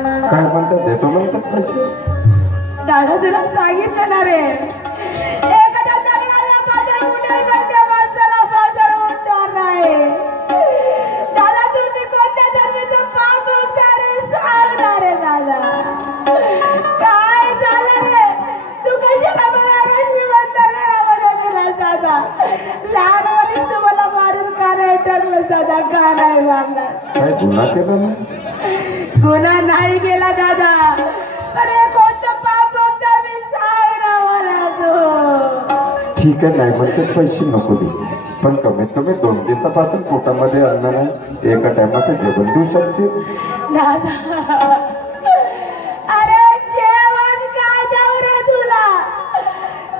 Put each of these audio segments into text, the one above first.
काय म्हणतात देतो म्हणतात पैसे. दादा तुला सांगितलं ना रे, एखाद्या तरुणाला पाजळ उडेल पण त्या माणसाला पाजळ उडणार नाही. दादा तुम्ही कोणत्या जन्मीचं पाप भोगता रे, सांगणार रे दादा. काय झालं रे, तू कशाला मला श्रीमंत घरामध्ये दिला दादा? लहानपणी तुम्हाला मारून का नाही ठरवलं दादा? का नाही मारणार? काय गुन्हा केला ना? गुन्हा नाही गेला दादा, अरे कोणतं पाप बघता मी सांगणार मला तो. ठीक आहे, नाही म्हणते पैसे नको दे, पण कमीत कमी 2 दिवसापासून पोटामध्ये अन्न नाही, एका टायमाचं जेवण देऊ शकशील दादा. अरे जेवण काय देऊ रे तुला,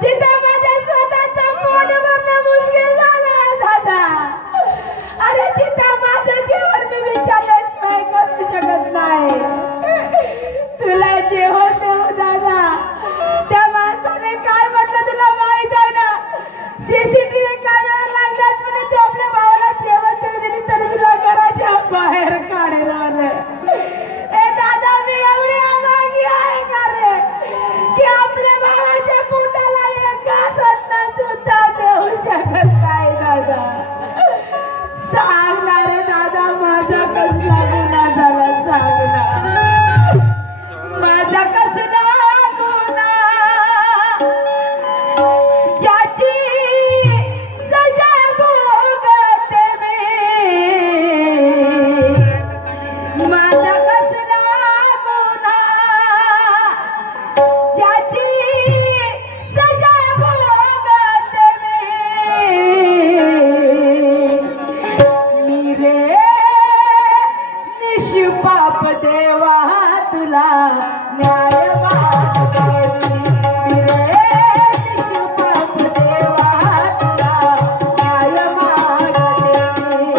जिथं माझ्या स्वतःचं पोट भरणं मुश्किल झालं दादा. अरे जिथं माझं जेवण मी विचारल्याशिवाय करू शकत नाही, तुला जेवण देऊ दादा. त्या माणसाने काय म्हटलं तुला माहित आहे ना? सीसीटीव्ही कॅमेरा लागलात म्हणे, तू आपल्या भावाला जेवण तरी दिली तरी तुला घराच्या बाहेर काढेल म्हणे. ए दादा, मी एवढी अभागी आहे का रे की आपल्या भावाच्या पोटाला एका सत्ता सुद्धा देऊ शकत नाही दादा? सांग ना रे दादा, माझा कसला गुन्हा झाला? सांग ना, माझा कसला गुन्हा ज्याची सजा भोगते मी? माझा कसला गुन्हा ज्याची सजा भोगते मी रे निष्पाप देवा तुला न्याय मागते मी रे निष्पाप देवा तुला न्याय मागते मी.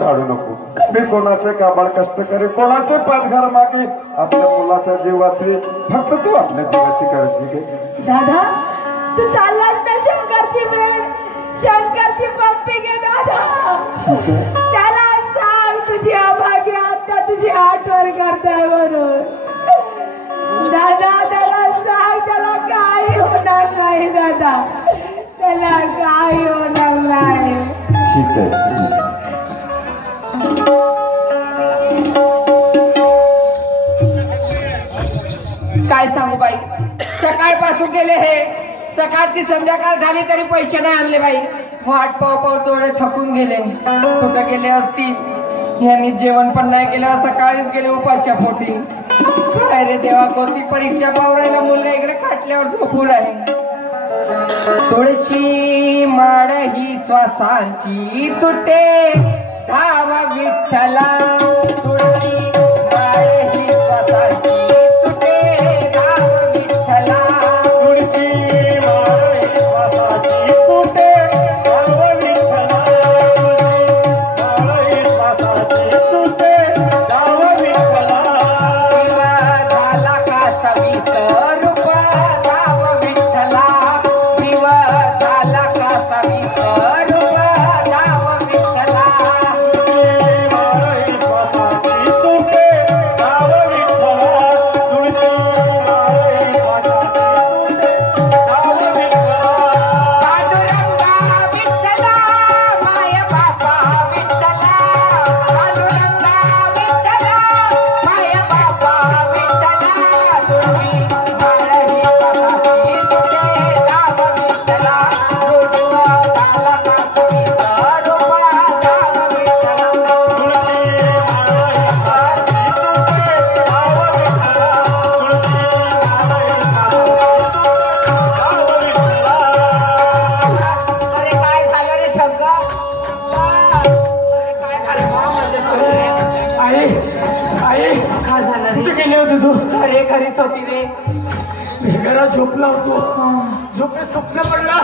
ढाळू नको. मी कोणाचे काबाड कष्ट करे, कोणाचे 5 घर मागे, आपल्या मुलाचा जीव वाचवी, फक्त तू आपल्या जीवाची काळजी घे. दादा, तू चाललास ना शंकरची वेळ, शंकरची पप्पी घे दादा. त्याला सांग तुझी अभागी आता तुझी आठवण करताय म्हणून. दादा त्याला सांग, त्याला काही होणार नाही दादा, त्याला काही होणार नाही. ठीक आहे. काय सांगू बाई, सकाळपासून गेले हे, सकाळची संध्याकाळ झाली तरी पैसे नाही आणले बाई. वाट पाव पाव थोडे थकून गेले. कुठं गेले असतील, यांनी जेवण पण नाही केलं, सकाळीच गेले उपासच्या पोटी. काय रे देवा, कोणती परीक्षा पावरायला मुलगा इकडे खाटल्यावर झोपून आहे. तुळशी माड ही श्वासांची तुटे धाव विठ्ठला, तुळशी माड ही श्वासांची तुटे धाव विठ्ठला, तुळशी माड ही श्वासांची तुटे धाव विठ्ठला, माड ही श्वासांची तुटे धाव विठ्ठला. विवा झाला का सविस्तर रूप धाव विठ्ठला, विवा झाला का सविस्तर रूप धाव विठ्ठला. होती तू? अरे घरीच होती रे. घरात झोपला होतो. झोपे स्वप्न पडला.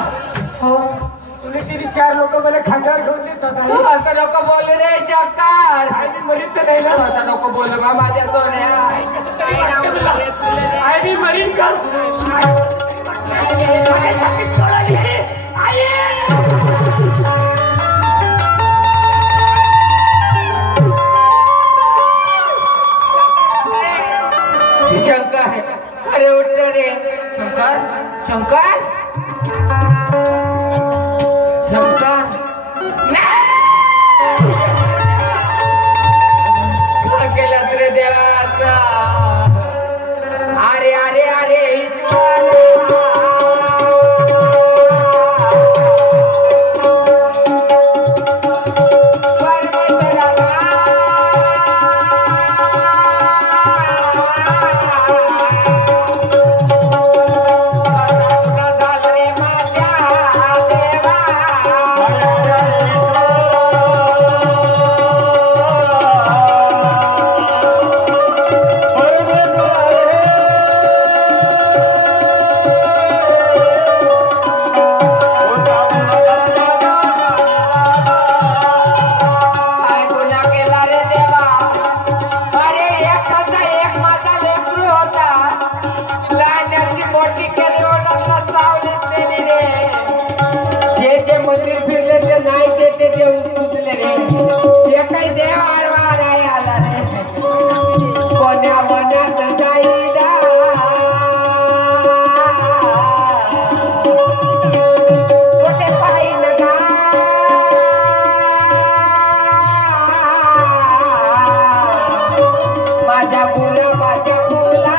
हो तुला तरी 4 लोक मला खांद्यावर घेऊन देतात. असं नको बोलू रे शंकर. मी मरीन तर नाही ना? असं नको बोलू बा माझ्या सोन्या. काय नाव रे तुला रे? आई मी मरीन का? शंकर अरे उठ रे. शंकर शंकर शंकर का केलं रे देवाचा? अरे अरे अरे ईश्वर मंदिर फिरले ते नाही ते देऊन तुटले रे. ते काही देव आडवा नाही आला रे. कोण्या वनात जाईला कुठे पाहिन गा माझ्या गुलाबाच्या फुला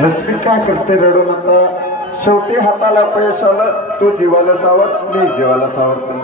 लक्ष्मी काय करते रडून आता? शेवटी हाताला अपयश आलं. तो जीवाला सावध, मी जीवाला सावरतो.